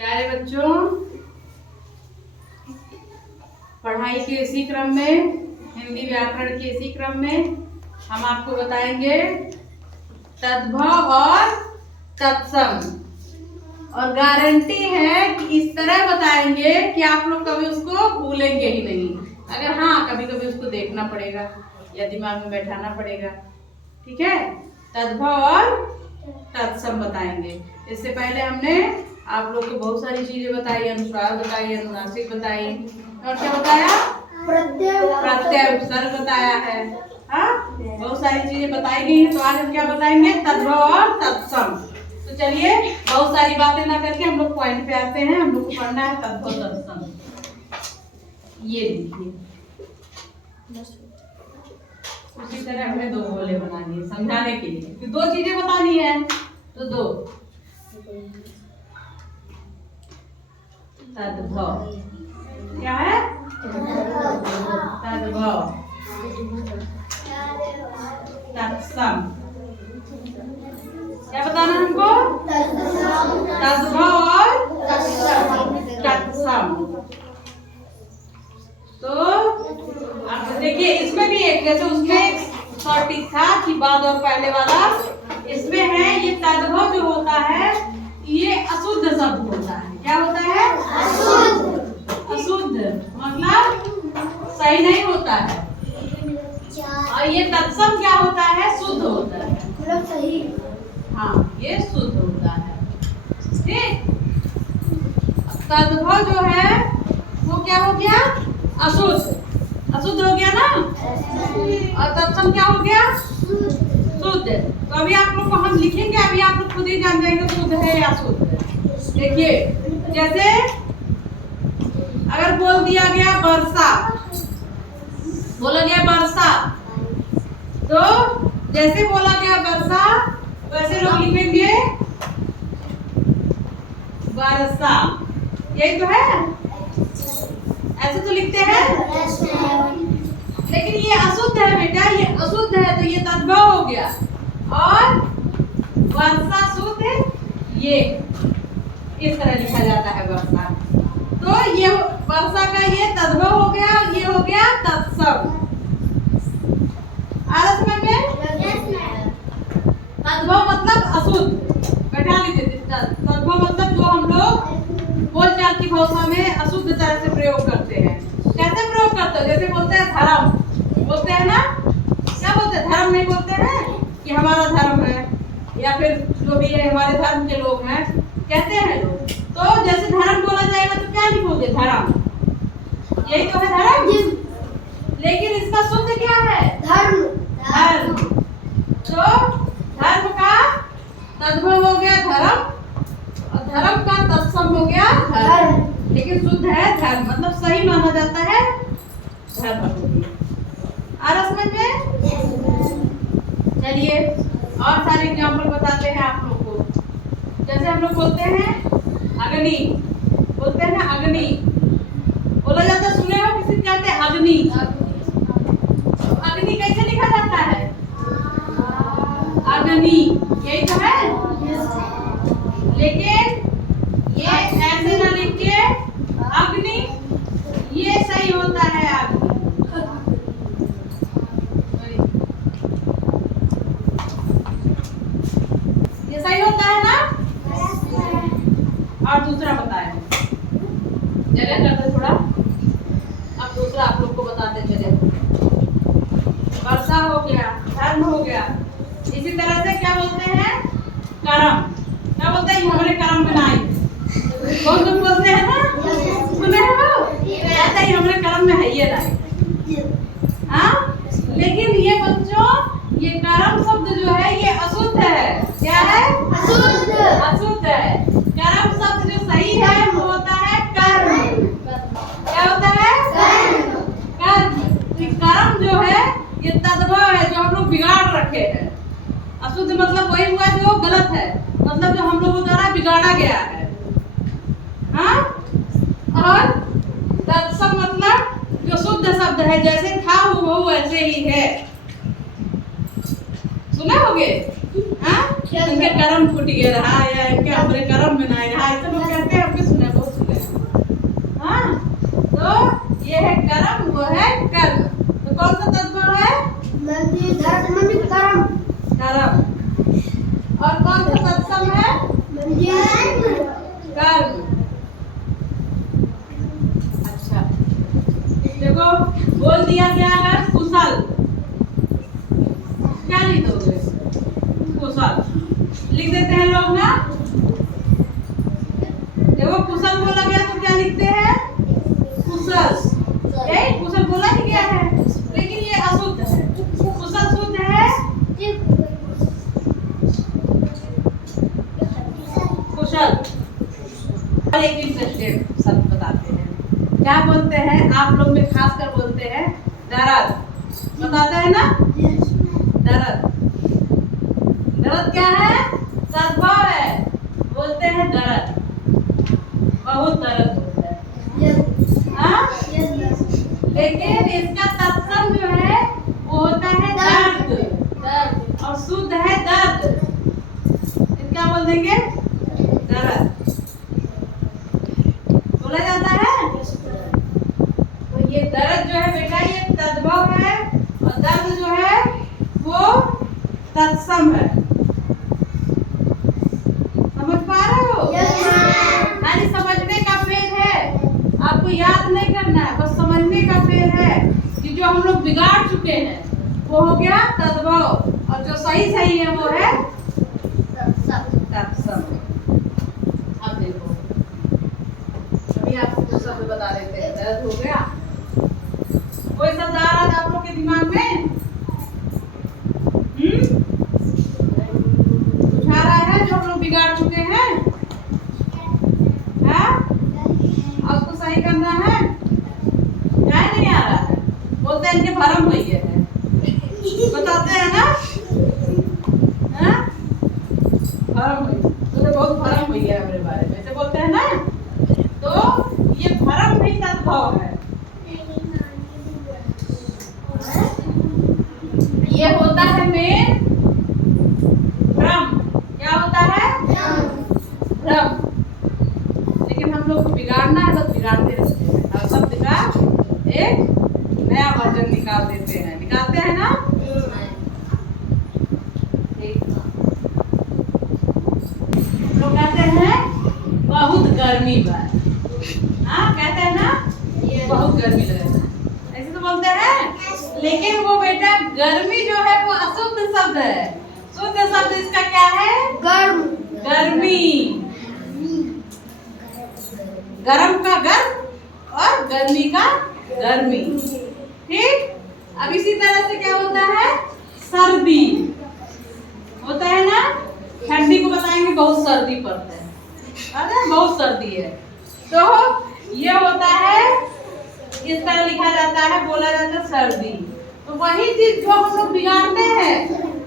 प्यारे बच्चों, पढ़ाई के इसी क्रम में, हिंदी व्याकरण के इसी क्रम में हम आपको बताएंगे तद्भव और तत्सम। और गारंटी है कि इस तरह बताएंगे कि आप लोग कभी उसको भूलेंगे ही नहीं। अगर हाँ कभी कभी उसको देखना पड़ेगा या दिमाग में बैठाना पड़ेगा। ठीक है, तद्भव और तत्सम बताएंगे। इससे पहले हमने आप लोग को बहुत सारी चीजें बताई, अनुस्वार बताई, अनुनासिक बताई, और क्या बताया, प्रत्यय उपसर्ग बताया है। हाँ, बहुत सारी चीजें बताई गई हैं। तो आज हम क्या बताएंगे, तद्भव और तत्सम। तो चलिए, बहुत सारी बातें ना करके हम लोग पॉइंट पे आते हैं। हम लोग को पढ़ना है तद्भव तत्सम। ये देखिए, उसी तरह हमें दो गोले बनानी है समझाने के लिए कि दो चीजें बतानी है। तो दो तद्भव क्या है, तद्भव, तत्सम। क्या बताना है हमको, तद्भव और तत्सम। तो अब देखिए, इसमें भी एक, जैसे उसमें एक शॉर्टेज था कि बाद और पहले वाला, इसमें है ये तद्भव जो होता है ये अशुद्ध शब्द होता है। क्या होता है, अशुद्ध, मतलब सही नहीं होता है। और ये तत्सम क्या होता है, शुद्ध होता है, मतलब सही। हाँ, ये शुद्ध होता है। ठीक, तद्भव जो है वो क्या हो गया, अशुद्ध, अशुद्ध हो गया ना। और तत्सम क्या हो गया, शुद्ध। तो अभी आप लोग को हम लिखेंगे, अभी आप लोग खुद ही जान जाएंगे शुद्ध है या अशुद्ध है। देखिए, जैसे अगर बोल दिया गया वर्षा, बोला गया वर्षा, तो जैसे बोला गया वर्षा वैसे लोग लिखेंगे वर्षा। यही तो है, ऐसे तो लिखते हैं। लेकिन ये अशुद्ध है बेटा, ये अशुद्ध है, तो ये तद्भव हो गया। और वर्षा शुद्ध, ये इस तरह लिखा जाता है वर्षा। तो ये वर्षा का ये तद्भव हो गया, ये हो गया तत्सम। आ रहा समझ में? तद्भव मतलब अशुद्ध, बैठा लीजिए। तद्भव मतलब जो हम लोग बोलचाल की भाषा में अशुद्ध तरह से प्रयोग करते हैं। कैसे प्रयोग करते हैं, जैसे बोलते हैं धर्म, बोलते हैं ना, क्या बोलते हैं, धर्म नहीं बोलते हैं कि हमारा धर्म है, या फिर जो भी है हमारे धर्म के लोग हैं, कहते हैं लोग। तो जैसे धर्म बोला जाएगा तो क्या लिखोगे, धर्म, यही तो है धर्म। लेकिन इसका शुद्ध क्या है, धर्म, धर्म। तो धर्म का तद्भव हो गया धर्म, और धर्म का तत्सम हो गया धर्म। लेकिन शुद्ध है धर्म, मतलब सही माना जाता है धर्म। आ रहा समझ में? चलिए और सारे एग्जाम्पल बताते हैं आप लोग को। जैसे हम लोग बोलते हैं अग्नि, बोलते हैं ना अग्नि, बोला जाता है, सुने हो किसी कहते हैं अग्नि। अग्नि कैसे लिखा जाता है, अग्नि, यही तो है। लेकिन ये ऐसे ना लिख के अग्नि, ये सही होता है अग्नि। ये सही होता है ना। और दूसरा बताए, जगह करते थोड़ा, अब दूसरा आप लोग को बताते चले। वर्षा हो गया, धर्म हो गया। इसी तरह से क्या बोलते हैं, कर्म, क्या बोलते हैं, हमारे कर्म बनाए। बहुत लोग बोलते हैं ना, सुने हो, कहते हैं हमारे कर्म में है ये लाए। हाँ, लेकिन ये बच्चों, ये कर्म शब्द जो है ये अशुद्ध है। क्या है, अशुद्ध, अशुद्ध है। कर्म शब्द जो सही है वो होता है कर्म। क्या होता है, कर्म, कर्म। कर्म जो है ये तद्भव है, जो हम लोग बिगाड़ रखे हैं। अशुद्ध मतलब वही हुआ जो गलत है, मतलब जो हम लोगों द्वारा बिगाड़ा गया है। हाँ, और तत्सम मतलब जो शुद्ध शब्द है, जैसे था वो वैसे ही है। सुने होगे, हाँ, इनके कर्म फूट गया रहा, या इनके हमरे कर्म में नहीं रहा, ऐसे लोग कहते हैं। दिया गया अगर कुशल, क्या लिख दोगे? कुशल लिख देते हैं लोग ना। देखो कुशल बोला गया तो क्या लिखते हैं? कुशल। यही कुशल बोला ही गया है, लेकिन ये अशुद्ध है। कुशल शुद्ध है, कुशल। और एक इंटरेस्टेड शब्द बताते हैं, क्या बोलते हैं आप लोग में खासकर बोलते हैं? दर्द। बताते हैं ना दर्द। दर्द क्या है? सद्भाव है, बोलते हैं दर्द, बहुत दर्द होता है। हाँ? लेकिन इसका तत्सम जो है वो होता है दर्द, और शुद्ध है दर्द। क्या बोल देंगे? दर्द बोला जाता है। तो ये दर्द जो है बेटा ये तद्भव है, और दर्द जो है वो तत्सम है। समझ पा रहे हो? खाली समझने का फेर है, आपको याद नहीं करना है, बस समझने का फेर है कि जो हम लोग बिगाड़ चुके हैं वो हो गया तद्भव, और जो सही सही है वो है तत्सम। अब देखो अभी आपको कुछ शब्द बता देते हैं। दर्द हो गया, कोई शब्द आ रहा था आप लोग के दिमाग में? कुछ आ रहा है जो हम लोग बिगाड़ चुके हैं? और उसको सही करना है? क्या नहीं आ रहा है? बोलते हैं इनके भरम हुई है, बताते हैं ना? भरम हुई, तो बहुत भरम हुई है हमारे बारे में, ऐसे बोलते हैं ना। तो ये भरम भी तद्भव है। ये होता है में भ्रम। क्या होता है? भ्रम। लेकिन हम लोग को बिगाड़ना है तो बिगाड़ते रहते हैं, और शब्द का एक नया वर्जन निकाल देते हैं। निकालते हैं ना? लोग कहते हैं बहुत गर्मी बा। हाँ कहते हैं ना बहुत गर्मी लग रहा है, ऐसे तो बोलते हैं। लेकिन वो बेटा गर्मी जो है वो अशुद्ध शब्द है। शुद्ध शब्द इसका क्या है? गर्म। गर्मी, गरम का गर्म और गर्मी का गर्मी। ठीक। अब इसी तरह से क्या होता है? सर्दी होता है ना। ठंडी को बताएंगे बहुत सर्दी पड़ता है, अरे बहुत सर्दी है, तो ये होता है, इस तरह लिखा जाता है, बोला जाता है सर्दी। तो वही चीज जो हम लोग बिगाड़ते हैं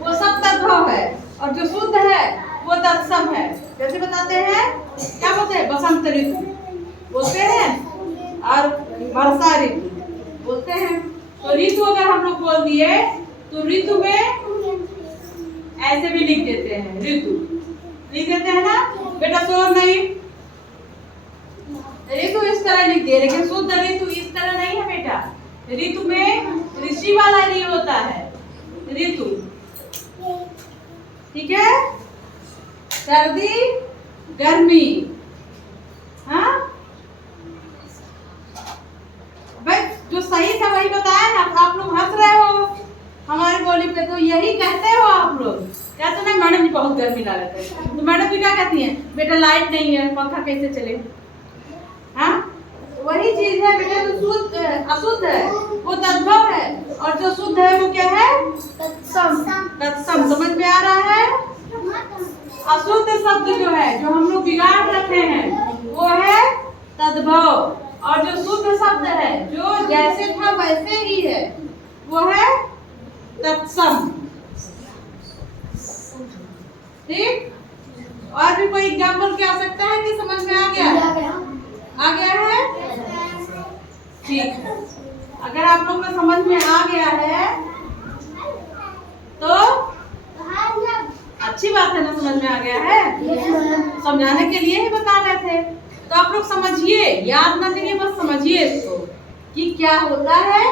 वो सब तद्भव है, और जो शुद्ध है वो तत्सम है। जैसे बताते हैं, क्या बोलते हैं? बसंत ऋतु बोलते हैं, और वर्षा ऋतु बोलते हैं। तो ऋतु अगर हम लोग बोल दिए तो ऋतु में ऐसे भी लिख देते हैं, ऋतु लिख देते हैं ना बेटा, शोर नहीं। ऋतु इस तरह लिख दिए, लेकिन शुद्ध ऋतु इस तरह नहीं है बेटा। ऋतु में ऋषि वाला नहीं होता है, ऋतु। ठीक है? सर्दी, गर्मी। हाँ भाई, जो सही था वही बताया ना। आप लोग हंस रहे हो हमारी बोली पे, तो यही कहते हो आप लोग। कहते ना मैडम जी बहुत गर्मी लागत है, तो मैडम जी क्या कहती हैं? बेटा लाइट नहीं है, पंखा कैसे चले? हाँ वही चीज है बेटा, जो शुद्ध अशुद्ध है वो तद्भव है, और जो शुद्ध है वो क्या है? तत्सम। तत्सम समझ में आ रहा है? अशुद्ध शब्द जो है, जो हम लोग बिगाड़ रखे हैं, वो है तद्भव, और जो शुद्ध शब्द है, जो जैसे था वैसे ही है, वो है तत्सम। ठीक। और भी कोई एग्जाम्पल क्या सकता है कि समझ में आ गया? आ गया है? ठीक। अगर आप लोग को समझ में आ गया है तो अच्छी बात है ना, समझ में आ गया है। समझाने के लिए ही बता रहे थे, तो आप लोग समझिए, याद ना करिए, बस समझिए इसको कि क्या होता है।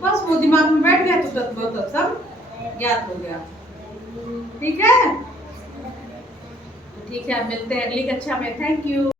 बस वो दिमाग में बैठ गया तो तत्सम ज्ञात हो गया। ठीक है? ठीक है, अब मिलते हैं अगली कक्षा में। Thank you.